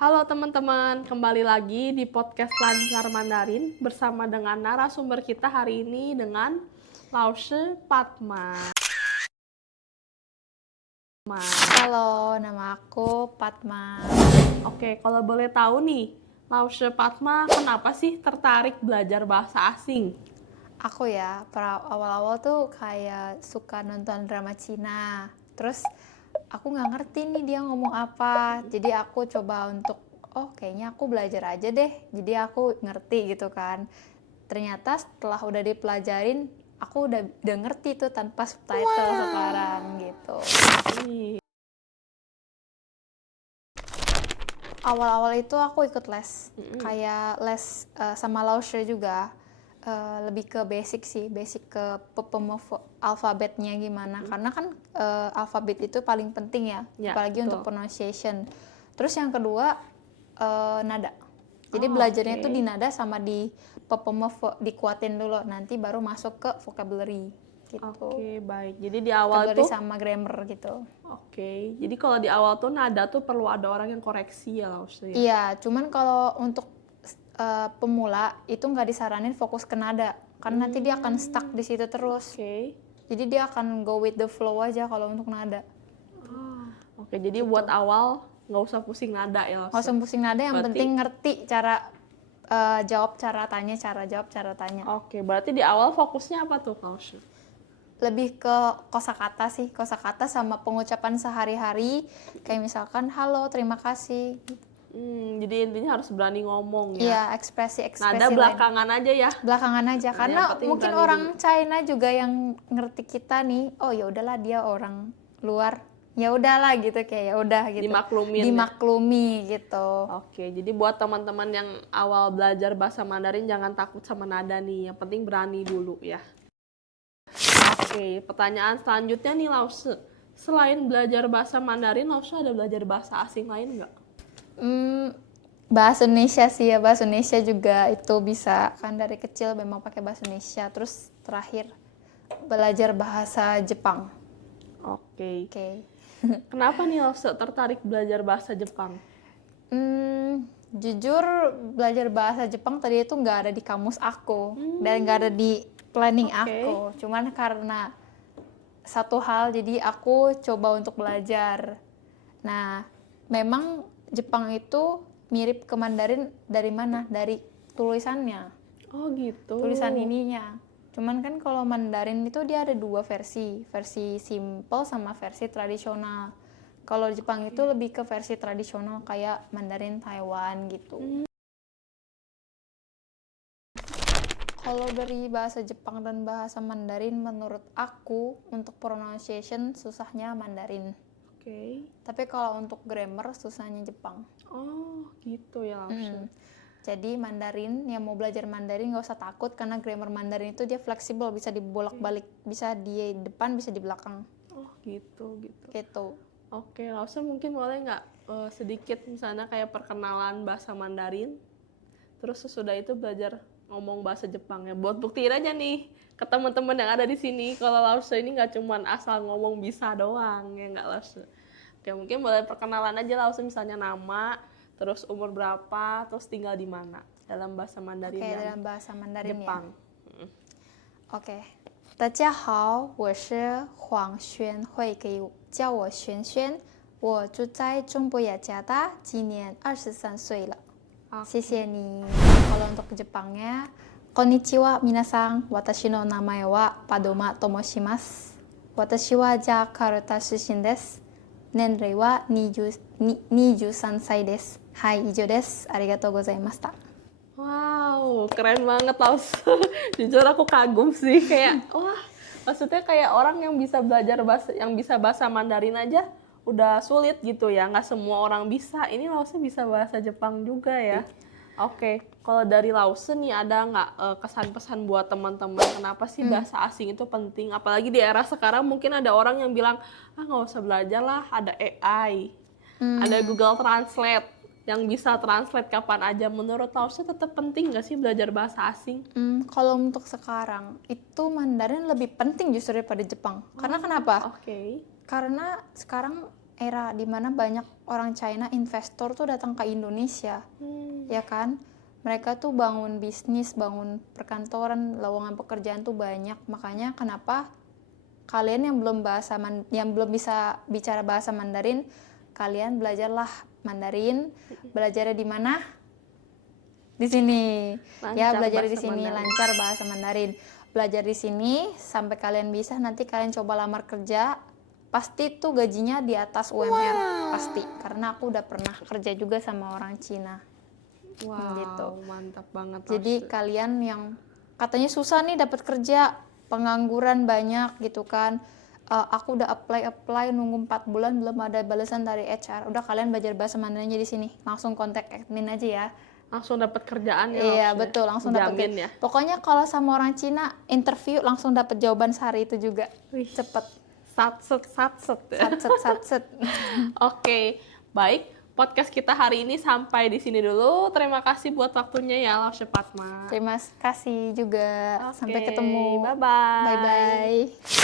Halo teman-teman, kembali lagi di podcast Lancar Mandarin bersama dengan narasumber kita hari ini dengan Laoshi Padma. Halo, nama aku Padma. Oke, kalau boleh tahu nih, Laoshi Padma kenapa sih tertarik belajar bahasa asing? Aku ya, awal-awal tuh kayak suka nonton drama Cina. Terus aku nggak ngerti nih dia ngomong apa. Jadi aku coba untuk, kayaknya aku belajar aja deh. Jadi aku ngerti gitu kan. Ternyata setelah udah dipelajarin, aku udah ngerti tuh tanpa subtitle sekarang gitu. Ih, Awal-awal itu aku ikut les, kayak les sama Laoshi juga. Lebih ke basic sih, basic ke alfabetnya gimana. Karena kan alfabet itu paling penting ya, Ya, apalagi untuk betul. pronunciation. Terus yang kedua nada. Jadi Oh, belajarnya oke. itu di nada sama di dikuatin dulu, nanti baru masuk ke vocabulary gitu. Oke, baik. Jadi di awal Vocabulary tuh, sama grammar gitu. oke. Jadi kalau di awal tuh nada tuh perlu ada orang yang koreksi ya Laoshi ya? Iya, cuman kalau untuk pemula itu nggak disaranin fokus ke nada, karena nanti dia akan stuck di situ terus. Oke. Jadi dia akan go with the flow aja kalau untuk nada. Oke, jadi buat Gitu. awal nggak usah pusing nada ya Nggak Laoshi? usah pusing nada, yang Berarti, penting ngerti cara jawab, cara tanya, cara jawab, cara tanya. oke, berarti di awal fokusnya apa tuh Laoshi? Lebih ke kosakata sih, kosakata sama pengucapan sehari-hari, kayak misalkan halo, terima kasih. Jadi intinya harus berani ngomong ya. Iya, Nada ekspresi-ekspresi lain. belakangan aja ya. Belakangan aja, Nah, karena yang penting mungkin berani orang dulu. China juga yang ngerti kita nih, oh ya udahlah dia orang luar, ya udahlah gitu, kayak ya udah gitu, Dimaklumin ya. dimaklumi gitu. Oke, jadi buat teman-teman yang awal belajar bahasa Mandarin jangan takut sama nada nih. Yang penting berani dulu ya. Oke, pertanyaan selanjutnya nih Laoshi. Selain belajar bahasa Mandarin, Laoshi ada belajar bahasa asing lain nggak? Bahasa Indonesia sih ya, bahasa Indonesia juga itu bisa, kan dari kecil memang pakai bahasa Indonesia. Terus terakhir belajar bahasa Jepang. Oke. Oke. Kenapa nih Laoshi tertarik belajar bahasa Jepang? Jujur belajar bahasa Jepang tadi itu nggak ada di kamus aku dan nggak ada di planning Oke. aku. Cuman karena satu hal jadi aku coba untuk belajar. Nah, memang Jepang itu mirip ke Mandarin dari mana? Dari tulisannya, Oh gitu. tulisan ininya. Cuman kan kalau Mandarin itu dia ada dua versi, versi simple sama versi tradisional. Kalau Jepang itu lebih ke versi tradisional kayak Mandarin Taiwan gitu. Kalau dari bahasa Jepang dan bahasa Mandarin menurut aku untuk pronunciation susahnya Mandarin. Oke. Tapi kalau untuk grammar susahnya Jepang. Oh gitu ya Laoshi. Jadi Mandarin, yang mau belajar Mandarin nggak usah takut karena grammar Mandarin itu dia fleksibel, bisa dibolak-balik, bisa di depan, bisa di belakang. Oh gitu. Gitu. Oke, Laoshi mungkin boleh nggak sedikit misalnya kayak perkenalan bahasa Mandarin, terus sesudah itu belajar ngomong bahasa Jepang ya. Buat buktiin aja nih ke teman-teman yang ada di sini kalau Laoshi ini nggak cuman asal ngomong bisa doang ya nggak Laoshi. Oke, mungkin boleh perkenalan aaja Laoshi misalnya nama, terus umur berapa, terus tinggal di mana dalam bahasa Mandarin Oke, yang dalam bahasa Mandarin Jepang. ya. Oke. 大家好，我是黄轩慧，可以叫我轩轩。我住在中部雅加达，今年23岁了。谢谢你。Kalau untuk Jepangnya, konnichiwa minasan, watashi no namae wa Padoma Tomoshimasu. Watashi wa Jakarta sushin desu. Nenrei wa 23歳です。はい、以上です。ありがとうございました。 Wow, keren banget Laos. Jujur aku kagum sih kayak wah, maksudnya kayak orang yang bisa belajar bahasa Mandarin aja udah sulit gitu ya. Nggak semua orang bisa. Ini Laosnya bisa bahasa Jepang juga ya. Oke, kalau dari Laos nih ada nggak kesan-pesan buat teman-teman kenapa sih bahasa asing itu penting? Apalagi di era sekarang mungkin ada orang yang bilang ah nggak usah belajar lah, ada AI, ada Google Translate yang bisa translate kapan aja. Menurut Laosnya tetap penting nggak sih belajar bahasa asing? Kalau untuk sekarang itu Mandarin lebih penting justru daripada Jepang. Karena kenapa? Oke. Karena sekarang era dimana banyak orang China investor tuh datang ke Indonesia, ya kan? Mereka tuh bangun bisnis, bangun perkantoran, lowongan pekerjaan tuh banyak. Makanya kenapa kalian yang belum bisa bicara bahasa Mandarin, kalian belajarlah Mandarin. Belajarnya di mana? Di sini. Ya, belajar di sini lancar bahasa Mandarin. Belajar di sini sampai kalian bisa, nanti kalian coba lamar kerja. Pasti tuh gajinya di atas UMR, pasti. Karena aku udah pernah kerja juga sama orang Cina. Wow, gitu. Mantap banget. Jadi kalian yang katanya susah nih dapat kerja, pengangguran banyak gitu kan. Aku udah apply nunggu 4 bulan belum ada balasan dari HR. Udah, kalian belajar bahasa Mandarin aja di sini. Langsung kontak admin aja ya. Langsung dapat kerjaan ya. Iya, betul, langsung dapat. Ya. Pokoknya kalau sama orang Cina interview langsung dapat jawaban sehari itu juga. Cepet. Satset. Satset. Oke, baik. Podcast kita hari ini sampai di sini dulu. Terima kasih buat waktunya ya, Laushe Fatma. Terima kasih juga. Sampai ketemu. Bye-bye. Bye-bye.